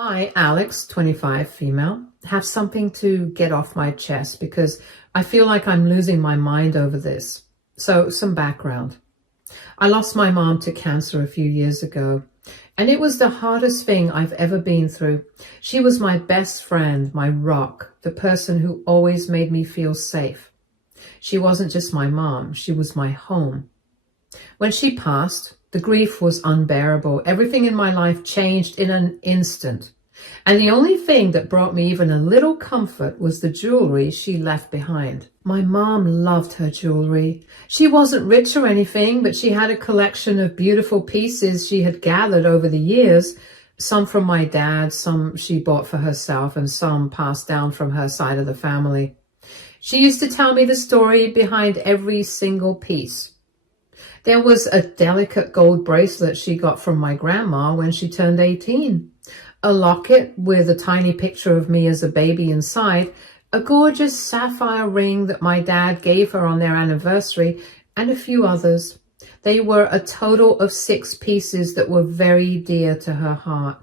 I, Alex, 25, female, have something to get off my chest because I feel like I'm losing my mind over this. So, some background. I lost my mom to cancer a few years ago, and it was the hardest thing I've ever been through. She was my best friend, my rock, the person who always made me feel safe. She wasn't just my mom, she was my home. When she passed, the grief was unbearable. Everything in my life changed in an instant. And the only thing that brought me even a little comfort was the jewelry she left behind. My mom loved her jewelry. She wasn't rich or anything, but she had a collection of beautiful pieces she had gathered over the years, some from my dad, some she bought for herself, and some passed down from her side of the family. She used to tell me the story behind every single piece. There was a delicate gold bracelet she got from my grandma when she turned 18, a locket with a tiny picture of me as a baby inside, a gorgeous sapphire ring that my dad gave her on their anniversary, and a few others. They were a total of 6 pieces that were very dear to her heart.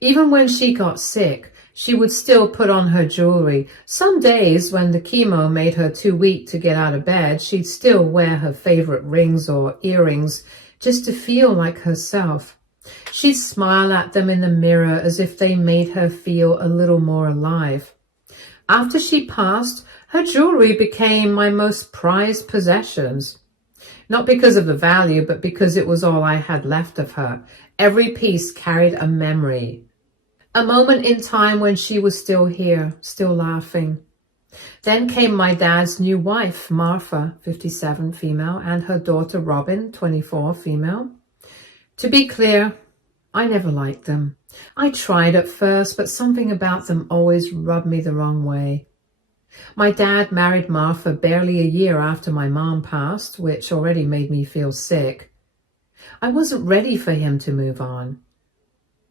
Even when she got sick, she would still put on her jewelry. Some days when the chemo made her too weak to get out of bed, she'd still wear her favorite rings or earrings just to feel like herself. She'd smile at them in the mirror as if they made her feel a little more alive. After she passed, her jewelry became my most prized possessions. Not because of the value, but because it was all I had left of her. Every piece carried a memory. A moment in time when she was still here, still laughing. Then came my dad's new wife, Martha, 57, female, and her daughter, Robin, 24, female. To be clear, I never liked them. I tried at first, but something about them always rubbed me the wrong way. My dad married Martha barely a year after my mom passed, which already made me feel sick. I wasn't ready for him to move on.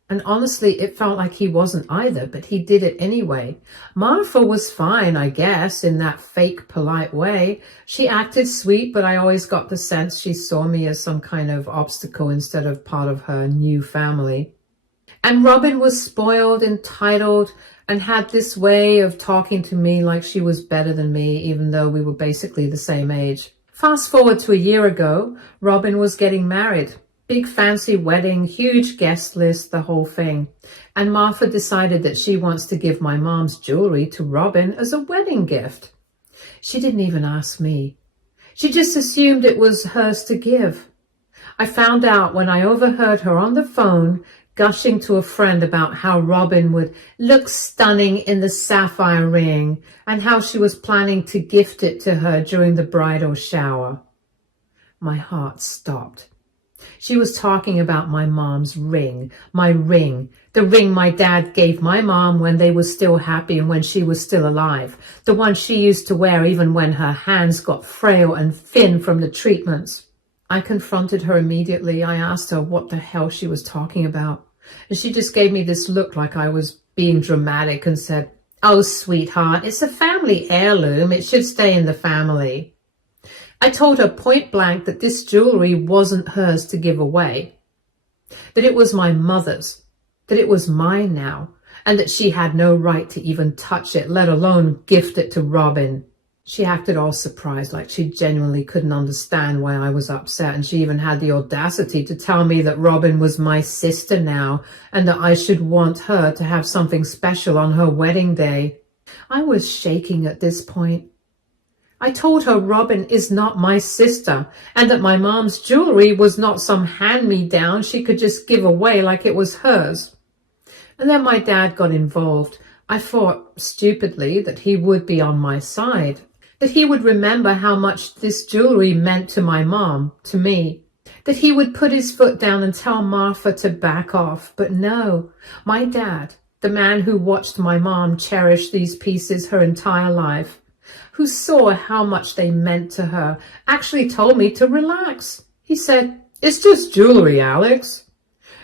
And honestly, it felt like he wasn't either, but he did it anyway. Martha was fine, I guess, in that fake, polite way. She acted sweet, but I always got the sense she saw me as some kind of obstacle instead of part of her new family. And Robin was spoiled, entitled, and had this way of talking to me like she was better than me, even though we were basically the same age. Fast forward to a year ago, Robin was getting married. Big fancy wedding, huge guest list, the whole thing. And Martha decided that she wants to give my mom's jewelry to Robin as a wedding gift. She didn't even ask me. She just assumed it was hers to give. I found out when I overheard her on the phone gushing to a friend about how Robin would look stunning in the sapphire ring and how she was planning to gift it to her during the bridal shower. My heart stopped. She was talking about my mom's ring, the ring my dad gave my mom when they were still happy and when she was still alive, the one she used to wear even when her hands got frail and thin from the treatments. I confronted her immediately. I asked her what the hell she was talking about, and she just gave me this look like I was being dramatic and said, "Oh, sweetheart, it's a family heirloom. It should stay in the family." I told her point blank that this jewelry wasn't hers to give away, that it was my mother's, that it was mine now, and that she had no right to even touch it, let alone gift it to Robin. She acted all surprised, like she genuinely couldn't understand why I was upset, and she even had the audacity to tell me that Robin was my sister now, and that I should want her to have something special on her wedding day. I was shaking at this point. I told her Robin is not my sister and that my mom's jewelry was not some hand-me-down she could just give away like it was hers. And then my dad got involved. I thought, stupidly, that he would be on my side, that he would remember how much this jewelry meant to my mom, to me, that he would put his foot down and tell Martha to back off. But no, my dad, the man who watched my mom cherish these pieces her entire life, who saw how much they meant to her, actually told me to relax. He said, "It's just jewelry, Alex.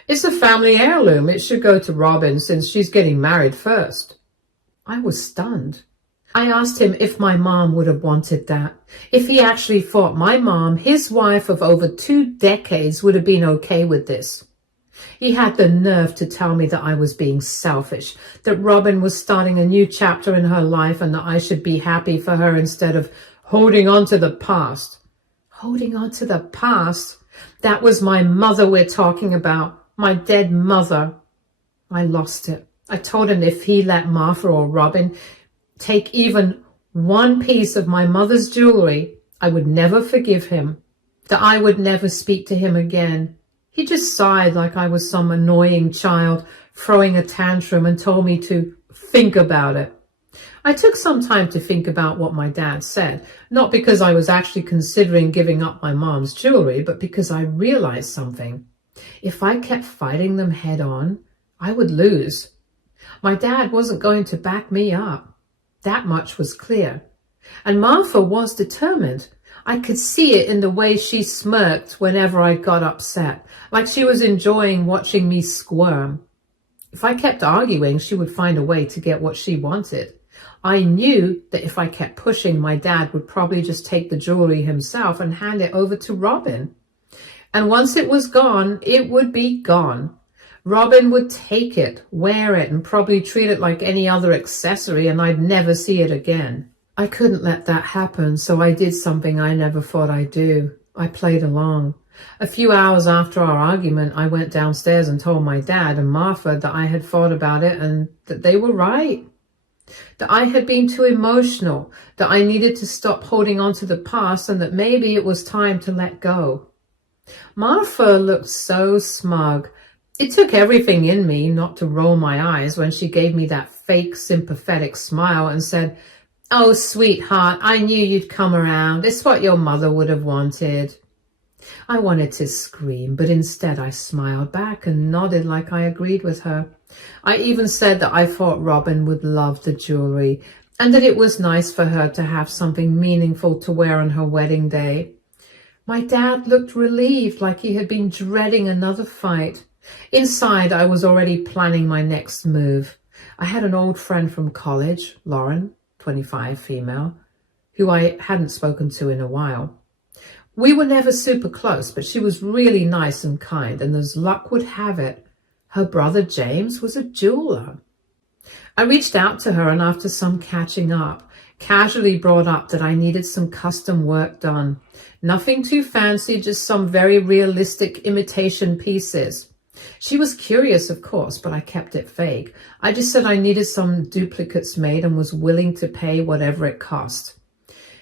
It's a family heirloom. It should go to Robin since she's getting married first." I was stunned. I asked him if my mom would have wanted that, if he actually thought my mom, his wife of over 2 decades, would have been okay with this. He had the nerve to tell me that I was being selfish, that Robin was starting a new chapter in her life and that I should be happy for her instead of holding on to the past. Holding on to the past? That was my mother we're talking about, my dead mother. I lost it. I told him if he let Martha or Robin take even one piece of my mother's jewelry, I would never forgive him, that I would never speak to him again. He just sighed like I was some annoying child throwing a tantrum and told me to think about it. I took some time to think about what my dad said, not because I was actually considering giving up my mom's jewelry, but because I realized something. If I kept fighting them head on, I would lose. My dad wasn't going to back me up. That much was clear. And Martha was determined. I could see it in the way she smirked whenever I got upset, like she was enjoying watching me squirm. If I kept arguing, she would find a way to get what she wanted. I knew that if I kept pushing, my dad would probably just take the jewelry himself and hand it over to Robin. And once it was gone, it would be gone. Robin would take it, wear it, and probably treat it like any other accessory, and I'd never see it again. I couldn't let that happen, so I did something I never thought I'd do. I played along. A few hours after our argument, I went downstairs and told my dad and Martha that I had thought about it and that they were right. That I had been too emotional, that I needed to stop holding on to the past, and that maybe it was time to let go. Martha looked so smug. It took everything in me not to roll my eyes when she gave me that fake sympathetic smile and said, "Oh, sweetheart, I knew you'd come around. It's what your mother would have wanted." I wanted to scream, but instead I smiled back and nodded like I agreed with her. I even said that I thought Robin would love the jewelry and that it was nice for her to have something meaningful to wear on her wedding day. My dad looked relieved, like he had been dreading another fight. Inside, I was already planning my next move. I had an old friend from college, Lauren, 25, female, who I hadn't spoken to in a while. We were never super close, but she was really nice and kind, and as luck would have it, her brother James was a jeweler. I reached out to her and after some catching up, casually brought up that I needed some custom work done. Nothing too fancy, just some very realistic imitation pieces. She was curious, of course, but I kept it vague. I just said I needed some duplicates made and was willing to pay whatever it cost.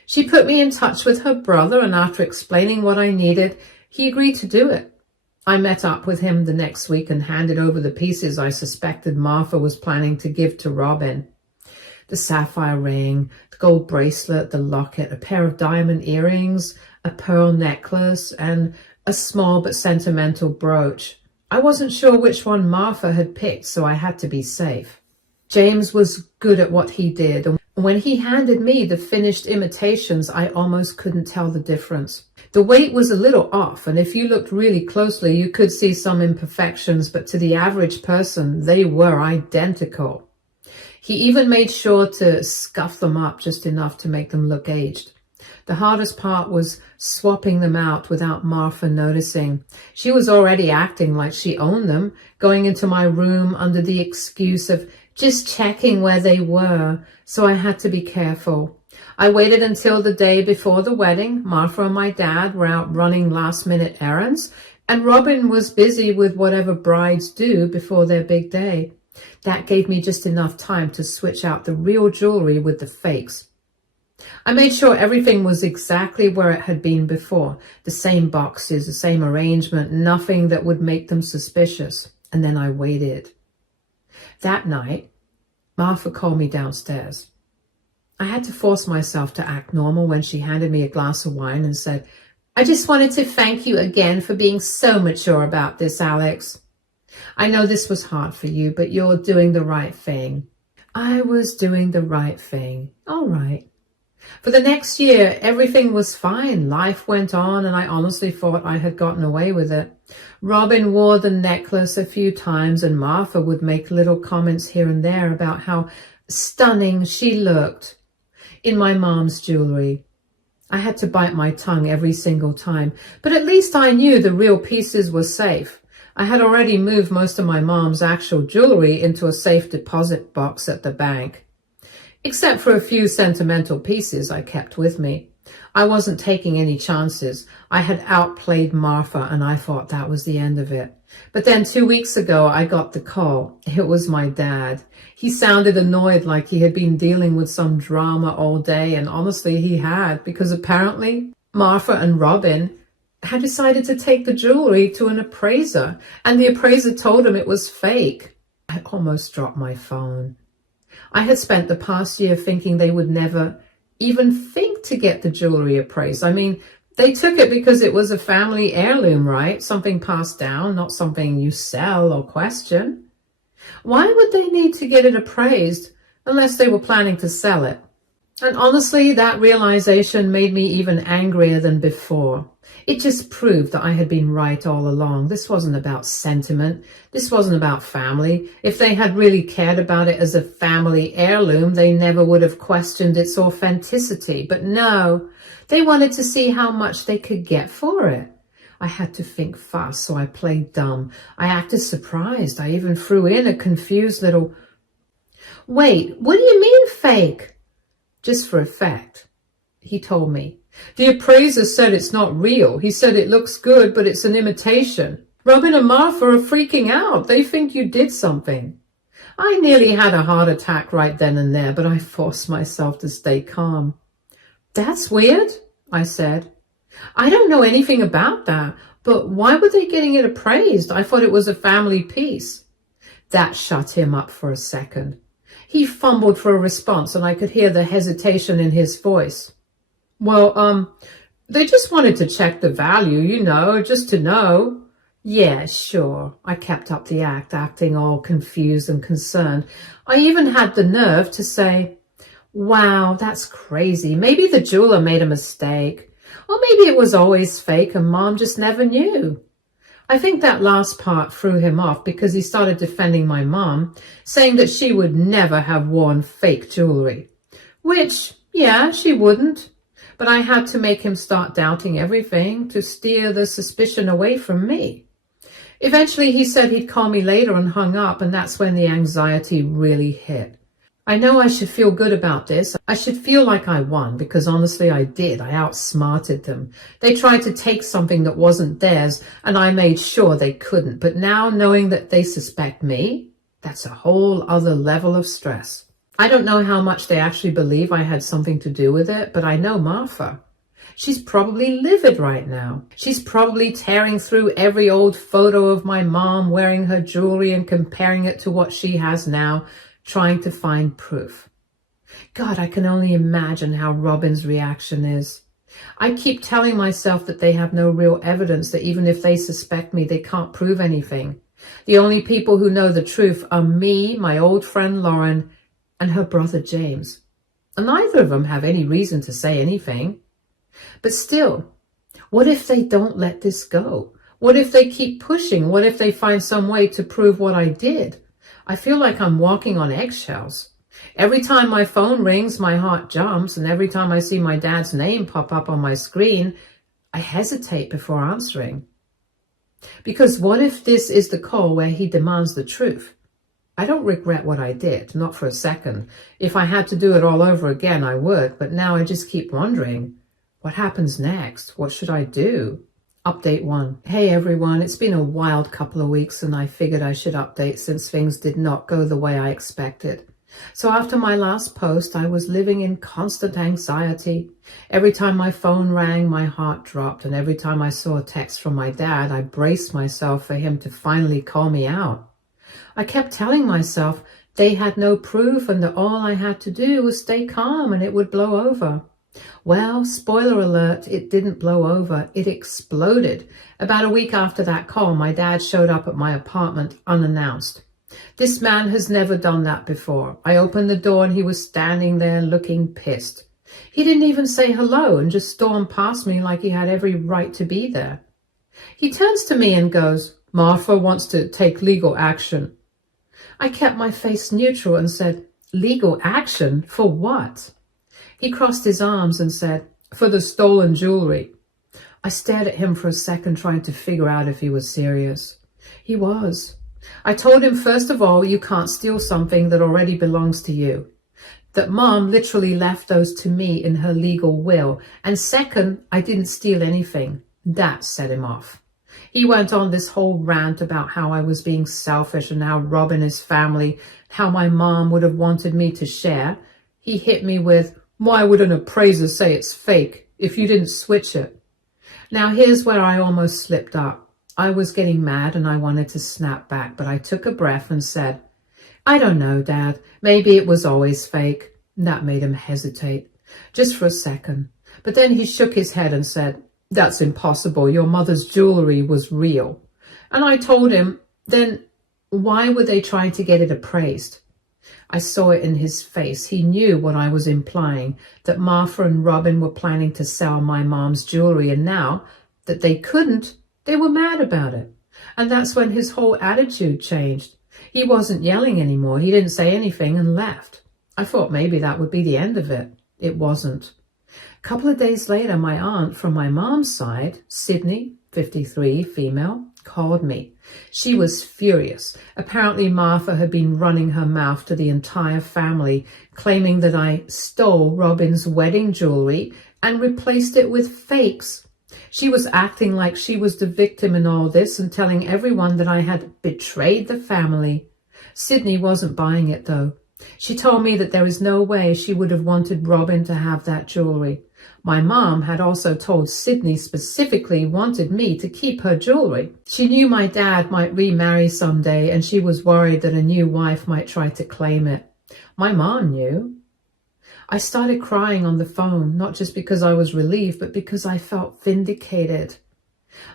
She put me in touch with her brother, and after explaining what I needed, he agreed to do it. I met up with him the next week and handed over the pieces I suspected Martha was planning to give to Robin. The sapphire ring, the gold bracelet, the locket, a pair of diamond earrings, a pearl necklace, and a small but sentimental brooch. I wasn't sure which one Martha had picked, so I had to be safe. James was good at what he did, and when he handed me the finished imitations, I almost couldn't tell the difference. The weight was a little off, and if you looked really closely, you could see some imperfections, but to the average person, they were identical. He even made sure to scuff them up just enough to make them look aged. The hardest part was swapping them out without Martha noticing. She was already acting like she owned them, going into my room under the excuse of just checking where they were, so I had to be careful. I waited until the day before the wedding. Martha and my dad were out running last-minute errands, and Robin was busy with whatever brides do before their big day. That gave me just enough time to switch out the real jewelry with the fakes. I made sure everything was exactly where it had been before. The same boxes, the same arrangement, nothing that would make them suspicious. And then I waited. That night, Martha called me downstairs. I had to force myself to act normal when she handed me a glass of wine and said, "I just wanted to thank you again for being so mature about this, Alex. I know this was hard for you, but you're doing the right thing." I was doing the right thing. All right. For the next year, everything was fine. Life went on, and I honestly thought I had gotten away with it. Robin wore the necklace a few times, and Martha would make little comments here and there about how stunning she looked in my mom's jewelry. I had to bite my tongue every single time, but at least I knew the real pieces were safe. I had already moved most of my mom's actual jewelry into a safe deposit box at the bank, except for a few sentimental pieces I kept with me. I wasn't taking any chances. I had outplayed Martha, and I thought that was the end of it. But then 2 weeks ago, I got the call. It was my dad. He sounded annoyed, like he had been dealing with some drama all day, and honestly, he had, because apparently Martha and Robin had decided to take the jewelry to an appraiser, and the appraiser told him it was fake. I almost dropped my phone. I had spent the past year thinking they would never even think to get the jewelry appraised. I mean, they took it because it was a family heirloom, right? Something passed down, not something you sell or question. Why would they need to get it appraised unless they were planning to sell it? And honestly, that realization made me even angrier than before. It just proved that I had been right all along. This wasn't about sentiment. This wasn't about family. If they had really cared about it as a family heirloom, they never would have questioned its authenticity. But no, they wanted to see how much they could get for it. I had to think fast, so I played dumb. I acted surprised. I even threw in a confused little, "Wait, what do you mean fake?" Just for effect. He told me. "The appraiser said it's not real. He said it looks good, but it's an imitation. Robin and Martha are freaking out. They think you did something." I nearly had a heart attack right then and there, but I forced myself to stay calm. "That's weird," I said. "I don't know anything about that, but why were they getting it appraised? I thought it was a family piece." That shut him up for a second. He fumbled for a response, and I could hear the hesitation in his voice. "Well, they just wanted to check the value, just to know." "Yeah, sure." I kept up the act, acting all confused and concerned. I even had the nerve to say, "Wow, that's crazy. Maybe the jeweler made a mistake. Or maybe it was always fake and Mom just never knew." I think that last part threw him off because he started defending my mom, saying that she would never have worn fake jewelry. Which, yeah, she wouldn't. But I had to make him start doubting everything to steer the suspicion away from me. Eventually, he said he'd call me later and hung up, and that's when the anxiety really hit. I know I should feel good about this. I should feel like I won, because honestly I did. I outsmarted them. They tried to take something that wasn't theirs, and I made sure they couldn't. But now, knowing that they suspect me, that's a whole other level of stress. I don't know how much they actually believe I had something to do with it, but I know Martha. She's probably livid right now. She's probably tearing through every old photo of my mom wearing her jewelry and comparing it to what she has now, trying to find proof. God, I can only imagine how Robin's reaction is. I keep telling myself that they have no real evidence, that even if they suspect me, they can't prove anything. The only people who know the truth are me, my old friend Lauren, and her brother James. And neither of them have any reason to say anything. But still, what if they don't let this go? What if they keep pushing? What if they find some way to prove what I did? I feel like I'm walking on eggshells. Every time my phone rings, my heart jumps, and every time I see my dad's name pop up on my screen, I hesitate before answering. Because what if this is the call where he demands the truth? I don't regret what I did, not for a second. If I had to do it all over again, I would, but now I just keep wondering, what happens next? What should I do? Update 1. Hey everyone, it's been a wild couple of weeks and I figured I should update since things did not go the way I expected. So after my last post, I was living in constant anxiety. Every time my phone rang, my heart dropped, and every time I saw a text from my dad, I braced myself for him to finally call me out. I kept telling myself they had no proof and that all I had to do was stay calm and it would blow over. Well, spoiler alert, it didn't blow over. It exploded. About a week after that call, my dad showed up at my apartment unannounced. This man has never done that before. I opened the door and he was standing there looking pissed. He didn't even say hello and just stormed past me like he had every right to be there. He turns to me and goes, "Martha wants to take legal action." I kept my face neutral and said, "Legal action? For what?" He crossed his arms and said, "For the stolen jewelry." I stared at him for a second, trying to figure out if he was serious. He was. I told him, first of all, you can't steal something that already belongs to you. That Mom literally left those to me in her legal will. And second, I didn't steal anything. That set him off. He went on this whole rant about how I was being selfish and how robbing his family, how my mom would have wanted me to share. He hit me with, why would an appraiser say it's fake if you didn't switch it? Now here's where I almost slipped up. I was getting mad and I wanted to snap back, but I took a breath and said, I don't know, Dad. Maybe it was always fake. That made him hesitate, just for a second. But then he shook his head and said, that's impossible. Your mother's jewelry was real. And I told him, then why were they trying to get it appraised? I saw it in his face. He knew what I was implying, that Martha and Robin were planning to sell my mom's jewelry, and now that they couldn't, they were mad about it. And that's when his whole attitude changed. He wasn't yelling anymore. He didn't say anything and left. I thought maybe that would be the end of it. It wasn't. A couple of days later, my aunt from my mom's side, Sydney, 53, female, called me. She was furious. Apparently Martha had been running her mouth to the entire family, claiming that I stole Robin's wedding jewelry and replaced it with fakes. She was acting like she was the victim in all this and telling everyone that I had betrayed the family. Sydney wasn't buying it, though. She told me that there is no way she would have wanted Robin to have that jewelry. My mom had also told Sydney specifically wanted me to keep her jewelry. She knew my dad might remarry someday, and she was worried that a new wife might try to claim it. My mom knew. I started crying on the phone, not just because I was relieved, but because I felt vindicated.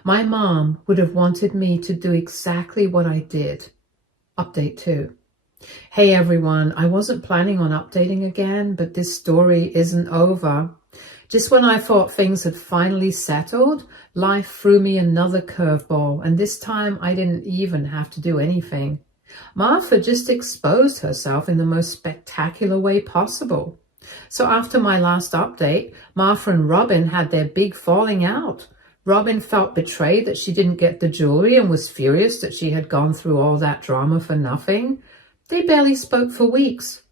My mom would have wanted me to do exactly what I did. Update 2. Hey everyone, I wasn't planning on updating again, but this story isn't over. Just when I thought things had finally settled, life threw me another curveball, and this time I didn't even have to do anything. Martha just exposed herself in the most spectacular way possible. So after my last update, Martha and Robin had their big falling out. Robin felt betrayed that she didn't get the jewelry and was furious that she had gone through all that drama for nothing. They barely spoke for weeks.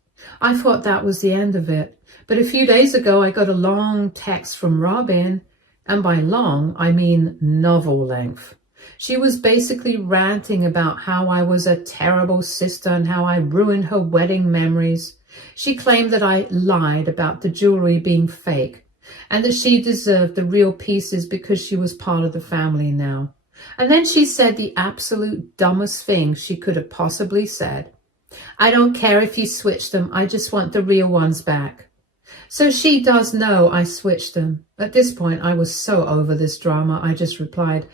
I thought that was the end of it. But a few days ago, I got a long text from Robin, and by long, I mean novel length. She was basically ranting about how I was a terrible sister and how I ruined her wedding memories. She claimed that I lied about the jewelry being fake and that she deserved the real pieces because she was part of the family now. And then she said the absolute dumbest thing she could have possibly said. I don't care if you switch them. I just want the real ones back. So she does know I switched them. At this point, I was so over this drama, I just replied,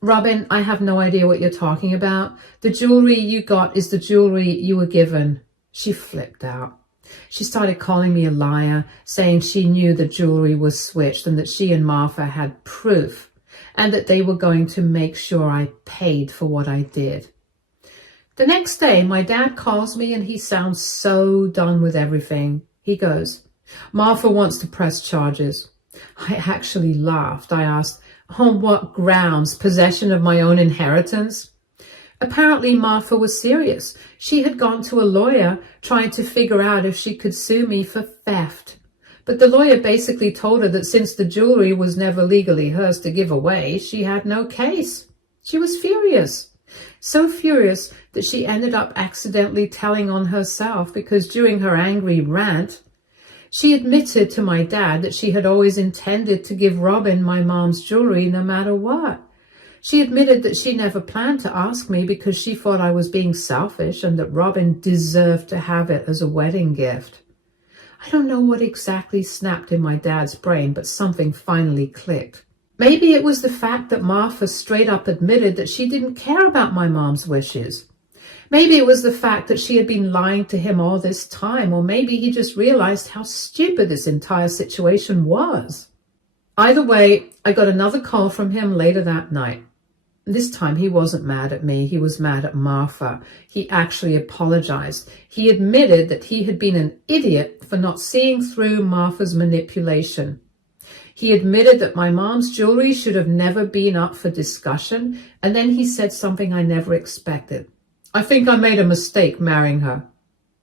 Robin, I have no idea what you're talking about. The jewelry you got is the jewelry you were given. She flipped out. She started calling me a liar, saying she knew the jewelry was switched and that she and Martha had proof and that they were going to make sure I paid for what I did. The next day, my dad calls me and he sounds so done with everything. He goes, Martha wants to press charges. I actually laughed. I asked, on what grounds? Possession of my own inheritance? Apparently, Martha was serious. She had gone to a lawyer trying to figure out if she could sue me for theft. But the lawyer basically told her that since the jewelry was never legally hers to give away, she had no case. She was furious. So furious that she ended up accidentally telling on herself because during her angry rant, she admitted to my dad that she had always intended to give Robin my mom's jewelry no matter what. She admitted that she never planned to ask me because she thought I was being selfish and that Robin deserved to have it as a wedding gift. I don't know what exactly snapped in my dad's brain, but something finally clicked. Maybe it was the fact that Martha straight up admitted that she didn't care about my mom's wishes. Maybe it was the fact that she had been lying to him all this time, or maybe he just realized how stupid this entire situation was. Either way, I got another call from him later that night. This time he wasn't mad at me, he was mad at Martha. He actually apologized. He admitted that he had been an idiot for not seeing through Martha's manipulation. He admitted that my mom's jewelry should have never been up for discussion, and then he said something I never expected. I think I made a mistake marrying her.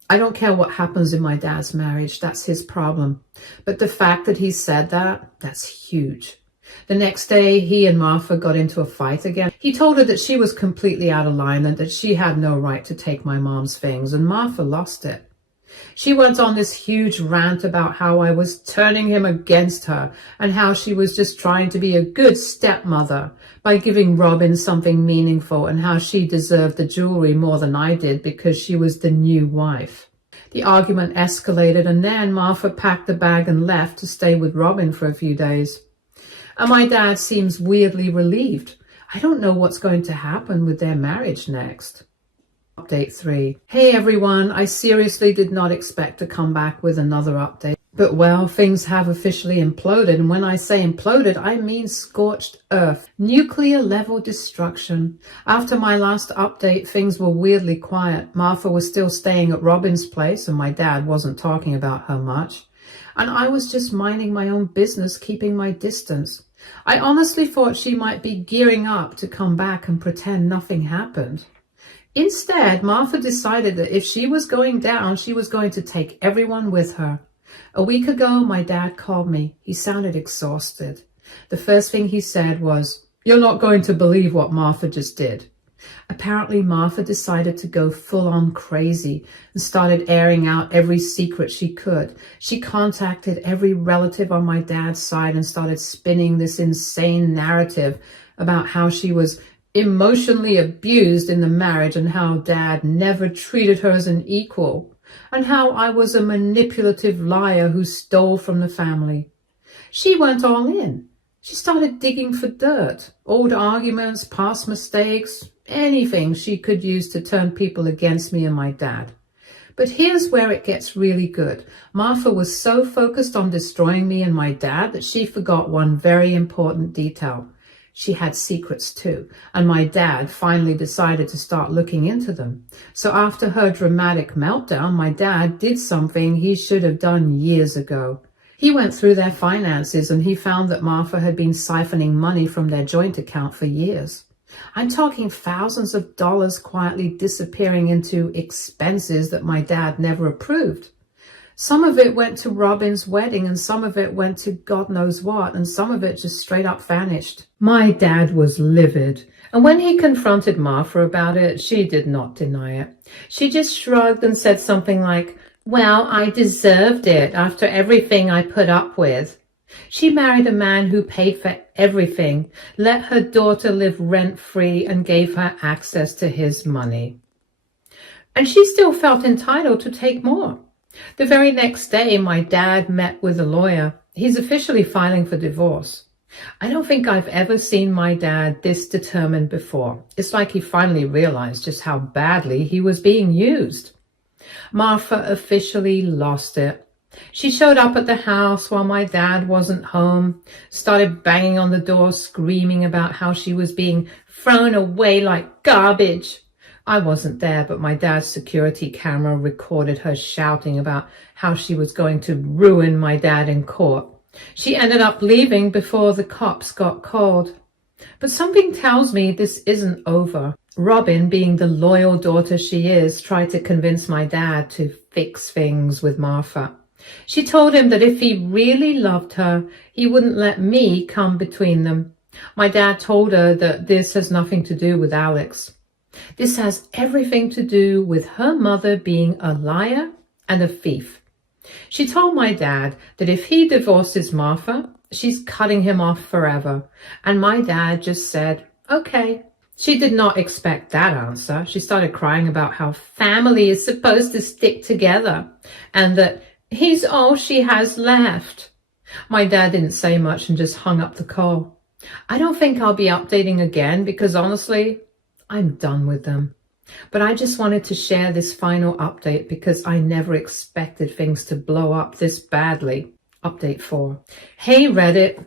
I don't care what happens in my dad's marriage, that's his problem. But the fact that he said that, that's huge. The next day, he and Martha got into a fight again. He told her that she was completely out of line and that she had no right to take my mom's things, and Martha lost it. She went on this huge rant about how I was turning him against her and how she was just trying to be a good stepmother by giving Robin something meaningful, and how she deserved the jewelry more than I did because she was the new wife. The argument escalated, and then Martha packed the bag and left to stay with Robin for a few days. And my dad seems weirdly relieved. I don't know what's going to happen with their marriage next. Update 3. Hey everyone, I seriously did not expect to come back with another update. But well, things have officially imploded, and when I say imploded, I mean scorched earth. Nuclear level destruction. After my last update, things were weirdly quiet. Martha was still staying at Robin's place, and my dad wasn't talking about her much. And I was just minding my own business, keeping my distance. I honestly thought she might be gearing up to come back and pretend nothing happened. Instead, Martha decided that if she was going down, she was going to take everyone with her. A week ago, my dad called me. He sounded exhausted. The first thing he said was, "You're not going to believe what Martha just did." Apparently, Martha decided to go full-on crazy and started airing out every secret she could. She contacted every relative on my dad's side and started spinning this insane narrative about how she was emotionally abused in the marriage and how Dad never treated her as an equal, and how I was a manipulative liar who stole from the family. She went all in. She started digging for dirt, old arguments, past mistakes, anything she could use to turn people against me and my dad. But here's where it gets really good. Martha was so focused on destroying me and my dad that she forgot one very important detail. She had secrets too, and my dad finally decided to start looking into them. So after her dramatic meltdown, my dad did something he should have done years ago. He went through their finances and he found that Martha had been siphoning money from their joint account for years. I'm talking thousands of dollars quietly disappearing into expenses that my dad never approved. Some of it went to Robin's wedding, and some of it went to God knows what, and some of it just straight up vanished. My dad was livid, and when he confronted Martha about it, she did not deny it. She just shrugged and said something like, "Well, I deserved it after everything I put up with." She married a man who paid for everything, let her daughter live rent-free, and gave her access to his money. And she still felt entitled to take more. The very next day, my dad met with a lawyer. He's officially filing for divorce. I don't think I've ever seen my dad this determined before. It's like he finally realized just how badly he was being used. Martha officially lost it. She showed up at the house while my dad wasn't home, started banging on the door, screaming about how she was being thrown away like garbage. I wasn't there, but my dad's security camera recorded her shouting about how she was going to ruin my dad in court. She ended up leaving before the cops got called. But something tells me this isn't over. Robin, being the loyal daughter she is, tried to convince my dad to fix things with Martha. She told him that if he really loved her, he wouldn't let me come between them. My dad told her that this has nothing to do with Alex. This has everything to do with her mother being a liar and a thief. She told my dad that if he divorces Martha, she's cutting him off forever. And my dad just said, okay. She did not expect that answer. She started crying about how family is supposed to stick together and that he's all she has left. My dad didn't say much and just hung up the call. I don't think I'll be updating again because honestly, I'm done with them. But I just wanted to share this final update because I never expected things to blow up this badly. Update 4. Hey Reddit.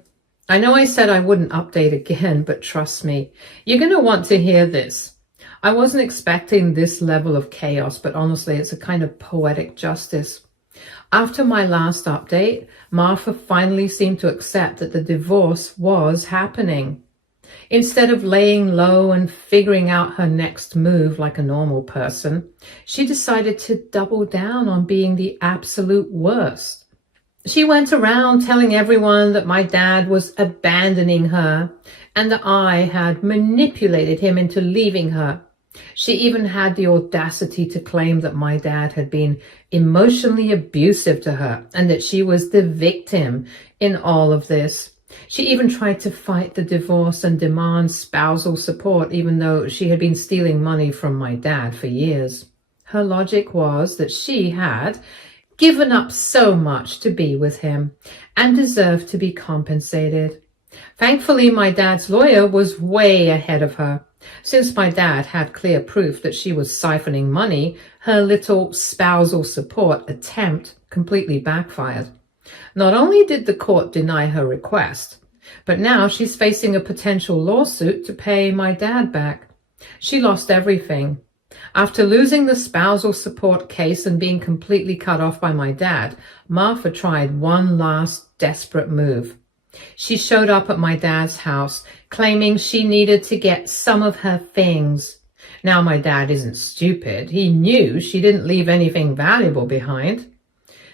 I know I said I wouldn't update again, but trust me, you're going to want to hear this. I wasn't expecting this level of chaos, but honestly, it's a kind of poetic justice. After my last update, Martha finally seemed to accept that the divorce was happening. Instead of laying low and figuring out her next move like a normal person, she decided to double down on being the absolute worst. She went around telling everyone that my dad was abandoning her and that I had manipulated him into leaving her. She even had the audacity to claim that my dad had been emotionally abusive to her and that she was the victim in all of this. She even tried to fight the divorce and demand spousal support, even though she had been stealing money from my dad for years. Her logic was that she had given up so much to be with him and deserved to be compensated. Thankfully, my dad's lawyer was way ahead of her. Since my dad had clear proof that she was siphoning money, her little spousal support attempt completely backfired. Not only did the court deny her request, but now she's facing a potential lawsuit to pay my dad back. She lost everything. After losing the spousal support case and being completely cut off by my dad, Martha tried one last desperate move. She showed up at my dad's house, claiming she needed to get some of her things. Now, my dad isn't stupid. He knew she didn't leave anything valuable behind.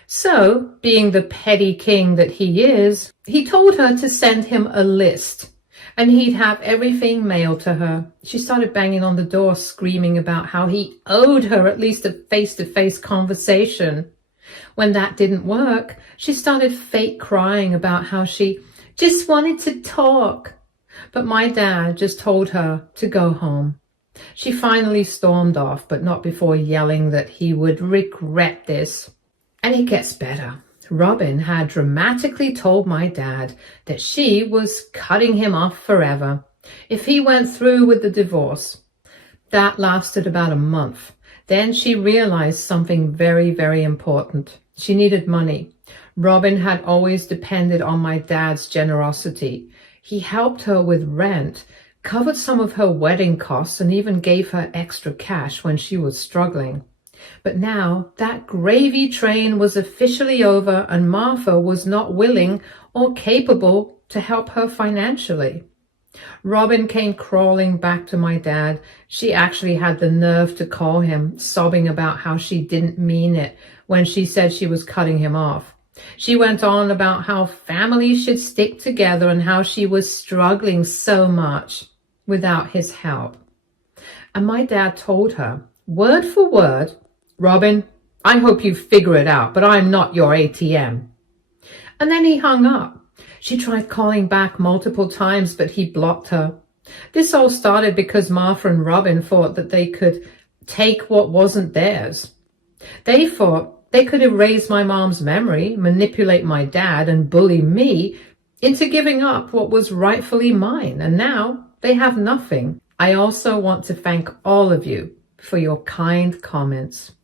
So, being the petty king that he is, he told her to send him a list, and he'd have everything mailed to her. She started banging on the door, screaming about how he owed her at least a face-to-face conversation. When that didn't work, she started fake crying about how she just wanted to talk. But my dad just told her to go home. She finally stormed off, but not before yelling that he would regret this. And it gets better. Robin had dramatically told my dad that she was cutting him off forever if he went through with the divorce. That lasted about a month. Then she realized something very, very important. She needed money. Robin had always depended on my dad's generosity. He helped her with rent, covered some of her wedding costs, and even gave her extra cash when she was struggling. But now that gravy train was officially over and Martha was not willing or capable to help her financially. Robin came crawling back to my dad. She actually had the nerve to call him, sobbing about how she didn't mean it when she said she was cutting him off. She went on about how families should stick together and how she was struggling so much without his help. And my dad told her, word for word, "Robin, I hope you figure it out, but I'm not your ATM." And then he hung up. She tried calling back multiple times, but he blocked her. This all started because Martha and Robin thought that they could take what wasn't theirs. They thought they could erase my mom's memory, manipulate my dad, and bully me into giving up what was rightfully mine. And now they have nothing. I also want to thank all of you for your kind comments.